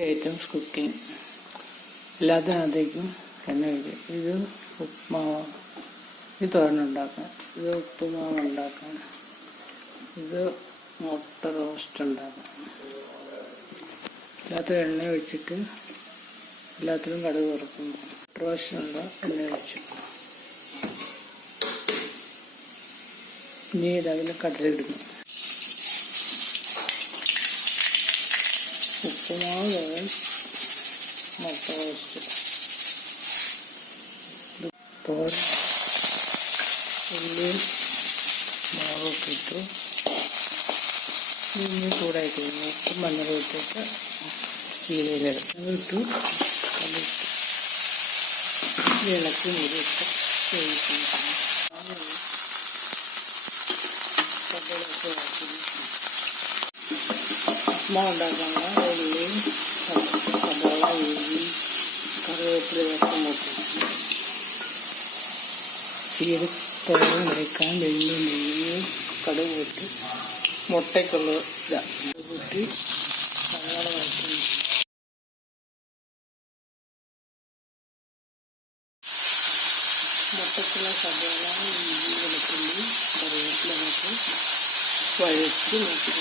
Items cooking എല്ലാത്തിനകത്തേക്കും എണ്ണ ഒഴിക്കും. ഇത് ഉപ്പുമാവ്, ഇത് തോരനുണ്ടാക്കാം, ഇത് ഉപ്പുമാവ് ഉണ്ടാക്കാം, ഇത് മുട്ട റോസ്റ്റ് ഉണ്ടാക്കാം. എല്ലാത്തിനും എണ്ണ ഒഴിച്ചിട്ട് എല്ലാത്തിനും കടുക് വറുക്കുന്നു. റോസ്റ്റിനുള്ള എണ്ണ ഒഴിച്ചു. ഇനി അതിൽ കടലിടുന്നു. ഉപ്പുമാവ്, മുട്ട റോസ്റ്റ്, തോരൻ, ഉള്ളിയും മാവൊക്കെ ഇട്ടു. ഇനി ചൂടായി കഴിഞ്ഞു ഉപ്പും മഞ്ഞളും ഇട്ടിട്ട് ചീലയിലിട്ടു കല്ലിട്ടു ഇളക്കി മുറിയിട്ട് വേവിക്കുന്നു. ഉപ്പുമാവ് ഉണ്ടാക്കാനുള്ള ഉള്ളിയും സവാള, ഇഞ്ചി, കറിവേപ്പിലയൊക്കെ മുട്ടിച്ചു ചീര തോരൻ വയ്ക്കാൻ വെള്ളും കടുക് കൂട്ടി മുട്ടയ്ക്കുള്ള കൂട്ടി സവാള വഴറ്റുന്നു. മുട്ടയ്ക്കുള്ള സവാള, ഇഞ്ചി, വെളുത്തുള്ളി, കറിവേപ്പിലയൊക്കെ വഴറ്റി നോക്കി.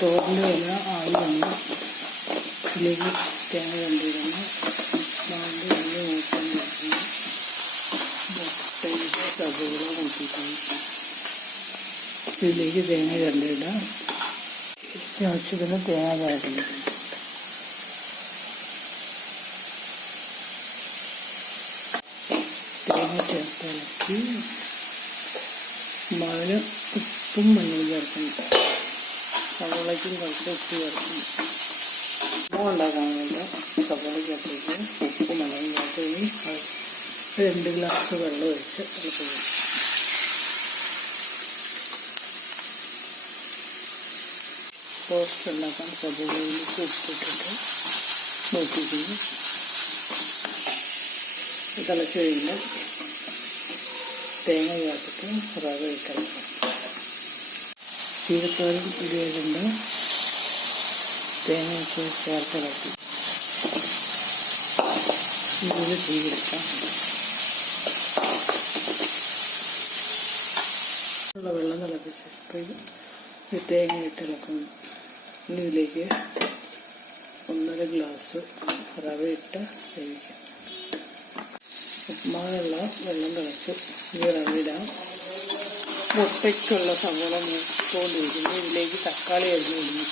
തോറിൻ്റെ ഇല ആയി വന്നു. ഇതിലേക്ക് തേങ്ങ കണ്ടിരുന്നു. മാവിൻ്റെ ഇല നോക്കാൻ നോക്കുന്നു. മുട്ടയുടെ സവാള കൂട്ടിക്കുന്നു. ഇതിലേക്ക് തേങ്ങ കണ്ടിടാം. ആവശ്യത്തിന് തേങ്ങ ചേർക്കുന്നു. തേങ്ങ ചേർത്തിളക്കി മാവിന് ഉപ്പും മഞ്ഞളും ചേർക്കുന്നു. സവാളയ്ക്കും കുറച്ച് ഉപ്പ് ചേർക്കുന്നു. ഉപ്പും ഉണ്ടാക്കാൻ വേണ്ടി സവാളയ്ക്കകത്തേക്ക് ഉപ്പും മഞ്ഞളും ചേർത്ത് 2 ഗ്ലാസ് വെള്ളം ഒഴിച്ച് തിളപ്പിക്കുന്നു. റോസ്റ്റ് ഉണ്ടാക്കാൻ സവാളയിലേക്ക് ഉപ്പിട്ടിട്ട് നോക്കിക്കുന്നു. തിളച്ച് കഴിയുമ്പോൾ തേങ്ങ ചേർത്തിട്ട് റവ ഇട്ടിളക്കും. ചീരത്തോരൻ ഇടുന്നുണ്ട്. തേങ്ങയൊക്കെ ചേർത്തിളക്കി ഇതിൽ തീയെടുക്കാം. വെള്ളം തിളപ്പിച്ചപ്പോഴും ഈ തേങ്ങ ഇട്ടിളക്കുന്നു. ഇനി ഇതിലേക്ക് 1.5 ഗ്ലാസ് റവ ഇട്ട് വേവിക്കാം. ഉപ്പുമാവുള്ള വെള്ളം തിളച്ച് ഈ റവ ഇടാം. മുട്ടയ്ക്കുള്ള സവാള മൂത്തുകൊണ്ടിരിക്കുന്നു. ഇതിലേക്ക് തക്കാളി അരിഞ്ഞിടുന്നു.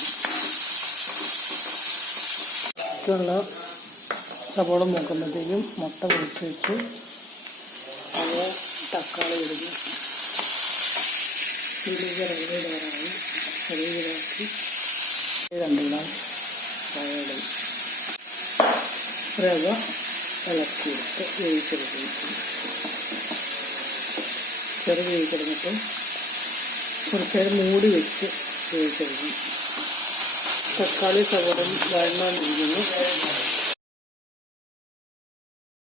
മുട്ടയ്ക്കുള്ള സവാള മൂക്കുമ്പോഴത്തേക്കും മുട്ട പൊടിച്ച് വെച്ച് അത് തക്കാളി ഇടുന്നു. ഇതിലേക്ക് റവ ഇടാറായി. ചെറിയതാക്കി 2 ഗ്ലാസ് റവ ഇടും. റവ ഇളക്കിയിട്ട് വേവിച്ചെടുക്കുന്നു. ചെറു വേവിക്കിടന്നിട്ട് കുറച്ച് നേരം മൂടി വെച്ച് വേവിച്ചെടുക്കും. തക്കാളി സവാള വഴഞ്ഞുകൊണ്ടിരിക്കുന്നു.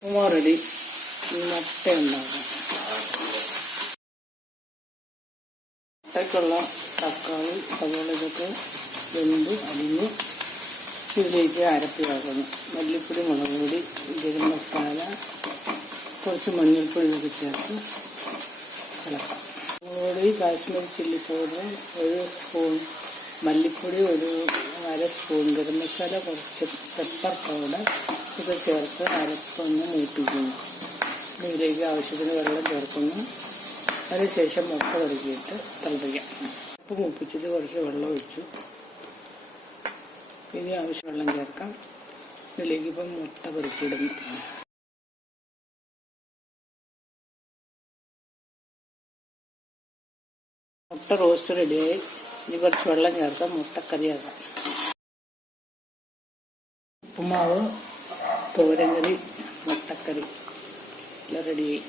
ഉപ്പുമാവ് റെഡി. മുട്ട ഉണ്ടാക്കാം. മുട്ടയ്ക്കുള്ള തക്കാളി സവാള ഇതൊക്കെ വെന്ത് അരിഞ്ഞ് ഇതിലേക്ക് അരപ്പ് ചേർക്കുന്നു. മല്ലിപ്പൊടി, മുളക് പൊടി, ഗരം മസാല, കുറച്ച് മഞ്ഞൾപ്പൊടി ഇതൊക്കെ ചേർത്ത് ഇളക്കാം. മുളക് പൊടി, കാശ്മീരി ചില്ലി പൗഡർ 1 സ്പൂൺ, മല്ലിപ്പൊടി 1/2 സ്പൂൺ, ഗരം മസാല കുറച്ച്, പെപ്പർ പൗഡർ ഇതൊക്കെ ചേർത്ത് അരപ്പൊന്ന് മൂപ്പിക്കുന്നു. ഇതിലേക്ക് ആവശ്യത്തിന് വെള്ളം ചേർക്കുന്നു. അതിനുശേഷം മുട്ട പെറുക്കിയിട്ട് തിളപ്പിക്കാം. ഉപ്പ് മൂപ്പിച്ചിട്ട് കുറച്ച് വെള്ളം ഒഴിച്ചു. ഇനി ആവശ്യം വെള്ളം ചേർക്കാം. ഇതിലേക്ക് ഇപ്പം മുട്ട പെറുക്കിയിടുന്നു. മുട്ട റോസ്റ്റ് റെഡിയായി. ഇനി കുറച്ച് വെള്ളം ചേർക്കാം. മുട്ടക്കറിയാക്കാം. ഉപ്പുമാവ്, തോരൻ കറി, മുട്ടക്കറി എല്ലാം റെഡിയായി.